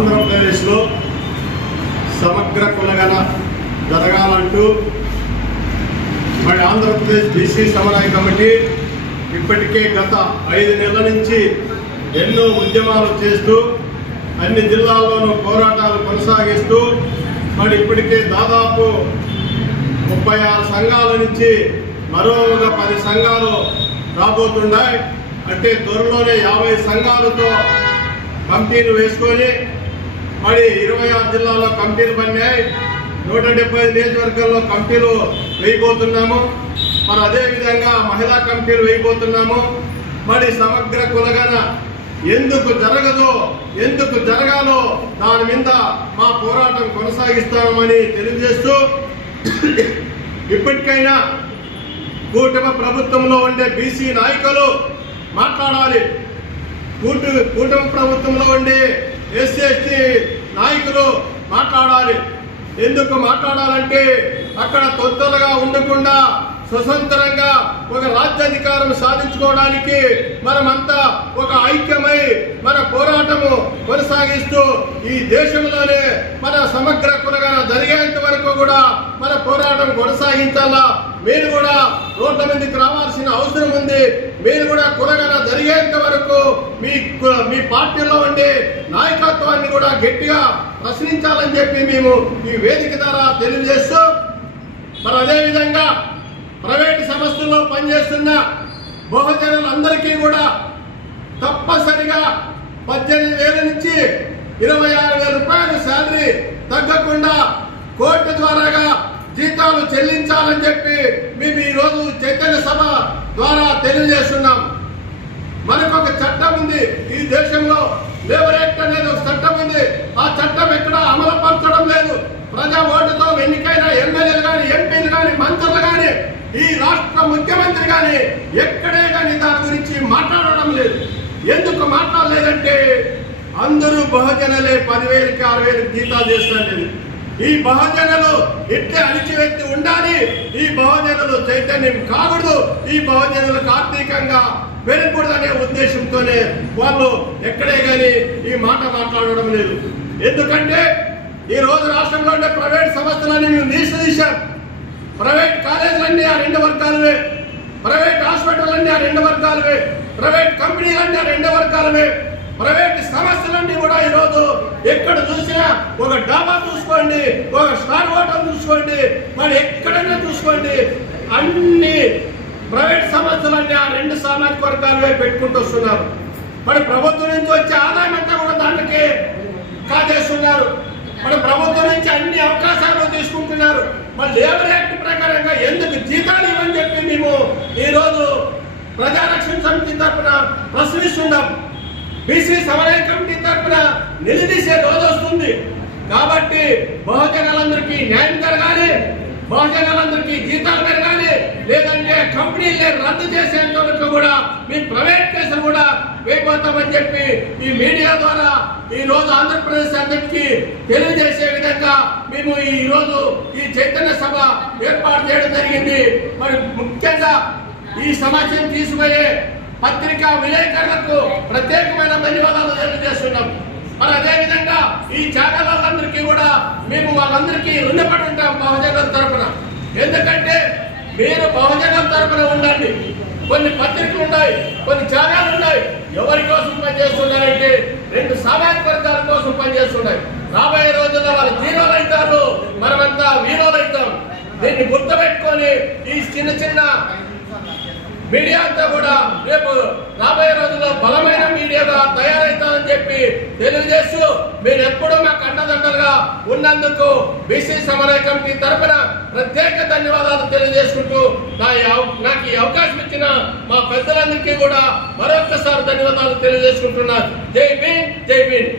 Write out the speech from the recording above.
ఆంధ్రప్రదేశ్లో సమగ్ర కులగణ జరగాలంటూ మరి ఆంధ్రప్రదేశ్ బీసీ సమన్వయ కమిటీ ఇప్పటికే గత 5 నెలల నుంచి ఎన్నో ఉద్యమాలు చేస్తూ అన్ని జిల్లాల్లోనూ పోరాటాలు కొనసాగిస్తూ మరి ఇప్పటికే దాదాపు 36 సంఘాల నుంచి మరో 10 సంఘాలు రాబోతున్నాయి. అంటే త్వరలోనే 50 సంఘాలతో కమిటీలు వేసుకొని మరి 26 జిల్లాల్లో కమిటీలు పడినాయి. 175 నియోజకవర్గాల్లో కమిటీలు వేయబోతున్నాము. మరి అదేవిధంగా మహిళా కమిటీలు వేయబోతున్నాము. మరి సమగ్ర కులగణ ఎందుకు జరగదో, ఎందుకు జరగాలో దాని మీద మా పోరాటం కొనసాగిస్తామని తెలియజేస్తూ ఇప్పటికైనా కూటమి ప్రభుత్వంలో ఉండే బీసీ నాయకులు మాట్లాడాలి. కూటమి ప్రభుత్వంలో ఉండే ఎస్సీ ఎస్టీ నాయకులు మాట్లాడాలి. ఎందుకు మాట్లాడాలంటే అక్కడ తొత్తులుగా ఉండకుండా స్వతంత్రంగా ఒక రాజ్యాధికారం సాధించుకోవడానికి మనమంతా ఒక ఐక్యమై మన పోరాటము కొనసాగిస్తూ ఈ దేశంలోనే మన సమగ్ర కులగణ జరిగేంత వరకు కూడా మన పోరాటం కొనసాగించాలా. మీరు కూడా రోడ్ల మీదకి రావాల్సిన అవసరం ఉంది. మీరు కూడా కులగణ జరిగేంత వరకు మీ పార్టీలో ఉండే నాయకత్వాన్ని కూడా గట్టిగా ప్రశ్నించాలని చెప్పి మేము ఈ వేదిక ద్వారా తెలియజేస్తూ మరి అదేవిధంగా ప్రైవేటు సంస్థల్లో పనిచేస్తున్న బహుజనులందరికీ కూడా తప్పనిసరిగా 18,000 నుంచి 26,000 రూపాయల శాలరీ తగ్గకుండా కోర్టు ద్వారాగా జీతాలు చెల్లించాలని చెప్పి మేము ఈరోజు చైతన్య సభ ద్వారా తెలియజేస్తున్నాం. మనకు ఒక చట్టం ఉంది. ఈ దేశంలో లేబర్ యాక్ట్ అనేది ఒక చట్టం ఉంది. ఆ చట్టం ఎక్కడ అమలు పరచడం లేదు. ప్రజా ఓటుతో ఎన్నికైన ఎమ్మెల్యేలు కానీ, ఎంపీలు కానీ, మంత్రులు కానీ, ఈ రాష్ట్ర ముఖ్యమంత్రి కానీ ఎక్కడే కానీ దాని గురించి మాట్లాడడం లేదు. ఎందుకు మాట్లాడలేదంటే అందరూ బహుజనులే 10,000కి 6,000 జీతాలు చేస్తాను. ఈ బహుజనులు ఎట్టే అణిచివేసి ఉండాలి. ఈ బహుజనులు చైతన్యం కాకూడదు. ఈ బహుజనులకు ఆర్థికంగా పెరగకూడదనే ఉద్దేశంతోనే వాళ్ళు ఎక్కడే కానీ ఈ మాట మాట్లాడడం లేదు. ఎందుకంటే ఈ రోజు రాష్ట్రంలో ఉండే ప్రైవేట్ సంస్థలన్నీ మేము నిషేధించాం. ప్రైవేట్ కాలేజీలన్నీ ఆ 2 వర్గాలవే, ప్రైవేట్ హాస్పిటల్లన్నీ ఆ 2 వర్గాలవే, ప్రైవేట్ కంపెనీలన్నీ ఆ 2 వర్గాలవే, ప్రైవేట్ సంస్థలన్నీ కూడా ఈరోజు ఎక్కడ చూసినా ఒక డాబా చూసుకోండి, ఒక స్టార్ హోటల్ చూసుకోండి, మరి ఎక్కడైనా చూసుకోండి, అన్ని ప్రైవేట్ సంస్థలన్నీ ఆ 2 సామాజిక వర్గాలవే పెట్టుకుంటూ వస్తున్నారు. మరి ప్రభుత్వం నుంచి వచ్చే ఆదాయం అంతా కూడా దానికి కాజేస్తున్నారు. మన ప్రభుత్వం నుంచి అన్ని అవకాశాలు తీసుకుంటున్నారు. మరి లేబర్ యాక్ట్ ప్రకారంగా ఎందుకు జీతాలు ఇవ్వని చెప్పి మేము ఈరోజు ప్రజారక్షణ సమితి తరఫున ప్రశ్నిస్తున్నాం. బీసీ సమన్వయ కమిటీ తరఫున నిలదీసే రోజు వస్తుంది. కాబట్టి బహుజనులందరికీ న్యాయం జరగాలి, బహుజనులందరికీ జీతాలు పెరగాలి, లేదంటే కంపెనీలే రద్దు చేసేంత వరకు కూడా మీ ప్రైవేట్ కేసులు కూడా వేయబోతామని చెప్పి ఈ మీడియా ద్వారా ఈ రోజు ఆంధ్రప్రదేశ్ అందరికీ తెలియజేసే విధంగా మేము ఈ రోజు ఈ చైతన్య సభ ఏర్పాటు చేయడం జరిగింది. మరి ముఖ్యంగా ఈ సమాచారం తీసుకుపోయే పత్రికా విలేకరులకు ప్రత్యేకమైన ధన్యవాదాలు తెలియజేస్తున్నాం. మరి అదేవిధంగా ఈ ఛానళ్ళందరికీ కూడా మేము వాళ్ళందరికీ రుణపడి ఉంటాం బహుజనుల తరఫున. ఎందుకంటే మీరు బహుజనుల తరఫున ఉండండి. కొన్ని పత్రికలు ఉన్నాయి, కొన్ని ఛానళ్ళు ఉన్నాయి. ఎవరి కోసం పనిచేస్తున్నారంటే 2 సామాజిక వర్గాల కోసం పనిచేస్తున్నాయి. రాబోయే రోజుల్లో వాళ్ళు జీరోలు అవుతారు, మనమంతా వీరోలు అవుతాం. దీన్ని గుర్తుపెట్టుకొని ఈ చిన్న మీడియా అంతా కూడా రేపు రాబోయే రోజుల్లో బలమైన మీడియాగా తయారవుతామని చెప్పి తెలియజేస్తూ మీరు ఎప్పుడూ మాకు అండదండలుగా ఉన్నందుకు బీసీ సమన్వయ కమిటీ తరఫున ప్రత్యేక ధన్యవాదాలు తెలియజేసుకుంటూ నాకు ఈ అవకాశం ఇచ్చిన మా పెద్దలందరికీ కూడా మరొకసారి ధన్యవాదాలు తెలియజేసుకుంటున్నారు. జై భీమ్, జై భీమ్.